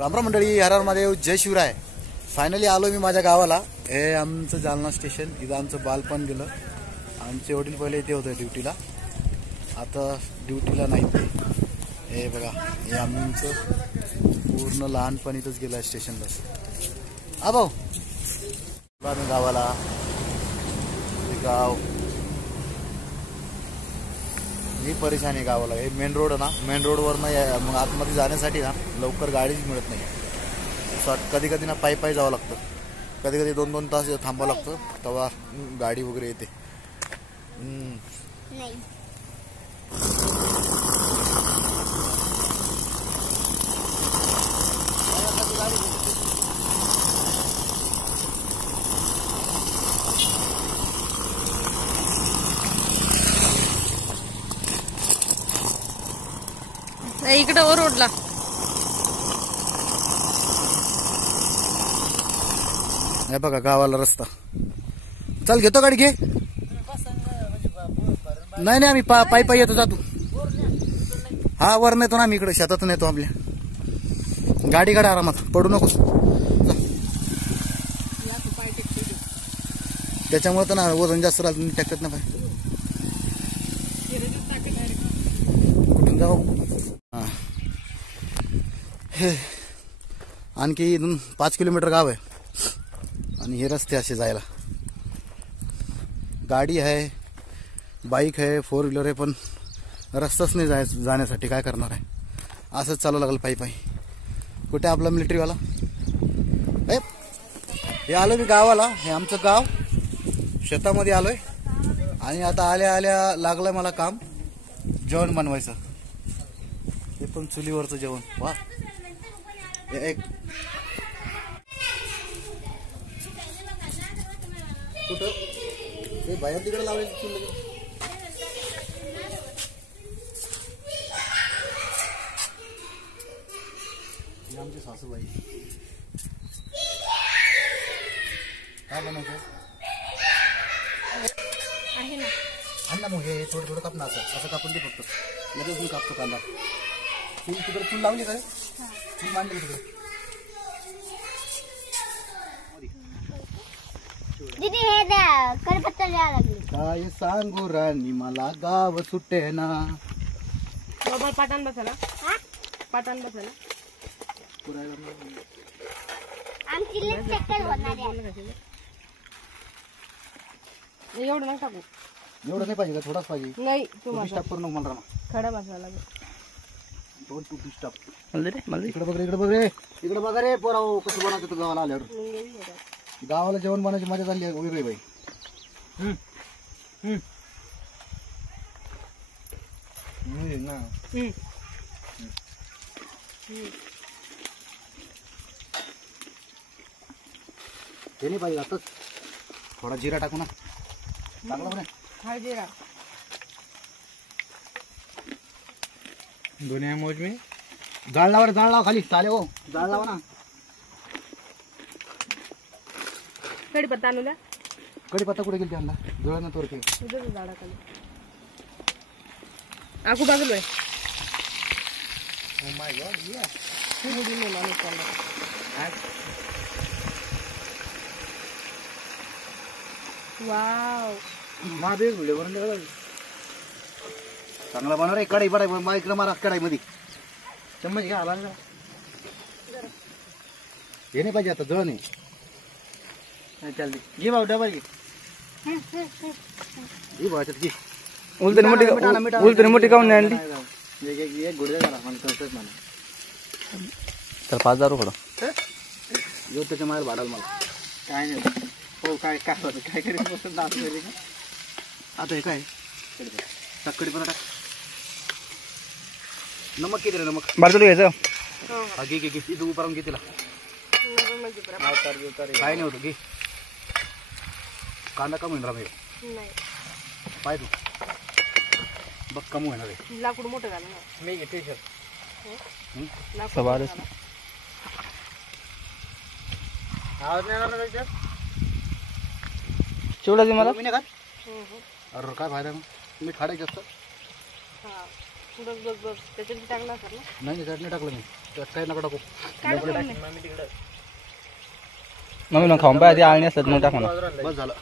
रामराम मंडळी, हर हर महादेव, जय शिवराय. फायनली आलो मी माझ्या गावाला. हे आमचं जालना स्टेशन. इथं आमचं बालपण गेलं. आमचे वडील पहिले इथे होते ड्युटीला, आता ड्युटीला नाही ते. हे बघा, हे आमचं पूर्ण लहानपण इथंच गेलं आहे स्टेशनला. हा भाऊ, आम्ही गावाला. गाव ही परेशानी आहे गावाला. हे मेन रोड ना, मेन रोडवर नाही, मग आतमध्ये जाण्यासाठी ना लवकर गाडीच मिळत नाही. कधी कधी ना पायी पायी जावं लागतं. कधी कधी 2-2 तास थांबावं लागतं, तेव्हा गाडी वगैरे येते. इकडे ओ रोडला हे बघा गावाला रस्ता. चल घेतो गाडी, घे. नाही नाही, आम्ही पायी पायी येतो, जातो. हा, वर नेतो ना आम्ही, इकडे शेतातून येतो आपल्या. गाडी काढा आरामात, पडू नकोस. त्याच्यामुळे तर ना वजन जास्त राहतं, टाकत ना पाय. कुठून जाऊ? हे आणखी 5 किलोमीटर गाव आहे आणि हे रस्ते असे जायला. गाडी आहे, बाईक आहे, 4 व्हीलर आहे, पण रस्ताच नाही जाण्यासाठी. काय करणार आहे, असंच चालू लागलं पायी पायी. कुठे आपला मिलिटरीवाला? हे आलो मी गावाला. हे आमचं गाव, शेतामध्ये आलोय. आणि आता आल्या आल्या लागलंय मला काम, जेवण बनवायचं. हे पण चुलीवरचं जेवण. वा, एक कुठं ते बाहेर तिकडे लावायचं चुल. आमची सासूबाई काय बनवायचं आहे ना. अण्णा मग हे थोडं थोडं कापणं, असं कापून ते फक्त. लगेच मी कापतो कांदा. चूल तिकडे चूल लावली काय? चूल मांडली तिकडे. काय सांगू राणी, मला गाव सुटे ना. पाटान बसायला, पाटान बसायला. एवढं नाही टाकू. एवढं नाही पाहिजे का? थोडाच पाहिजे. नाही, स्टाफ करू नको मला. खडा मसाला लागेल. 2 स्टाफ. इकडे बघ रे, इकडे बघ रे, इकडे बघा रे पोराव, कसं बनवतो गावाला आल्यावर. गावाला जेवण बनायची मजा चालली आहे वेगळी बाई. ते नाही पाहिजे आताच. थोडा जिरा टाकू ना, चांगला बने. हा जिरा दोन्ही मोज मी. जाळ लावा रे, जाळ लावा खाली. चालेल हो, जाळ लावा ना. कढीपत्ता आणू द्या. कढीपत्ता कुठे गेली त्यांना? जळ ना तोरते झाडाखाली. आखू बाजूला आहे. वाव, महादेव व्हिडिओ बनवून चांगला बनव रे. कढई बडाई इकडे मारा, कढाई मध्ये चम्मच घ्या. आला हे नाही पाहिजे आता, जळ नाही. चालते, घे भाऊ डबा घे. घे उलटून मोठी काऊन नाही आणली? एक गुडघा झाला मला कळतच मला. तर 5,000 रुपये जो त्याच्या माहेर भाडाल मला. काय नाही हो, काय काय होतं, काय करेल आता. हे काय टाकडी पण टाक. नमक किती रे? नमक बाजूला घ्यायचं. घे घे घे, इथं उभा राहून घे तिला. काय नाही होतं, घे. कांदा कमी होणार भाई. पाय तू बघ, कमी होणार आहे. लाकूड मोठं झालं ना. मी घेते चिवडाची मला. अरे काय फायदा, मी खाडायचं असतं. बघ बघ बघ त्याच्यात टाकला असेल ना. नाही चटणी टाकलं मी त्यात काय नका टाकू मम्मी खाऊन पाहिजे आळणी असतात मग टाका ना. बस झालं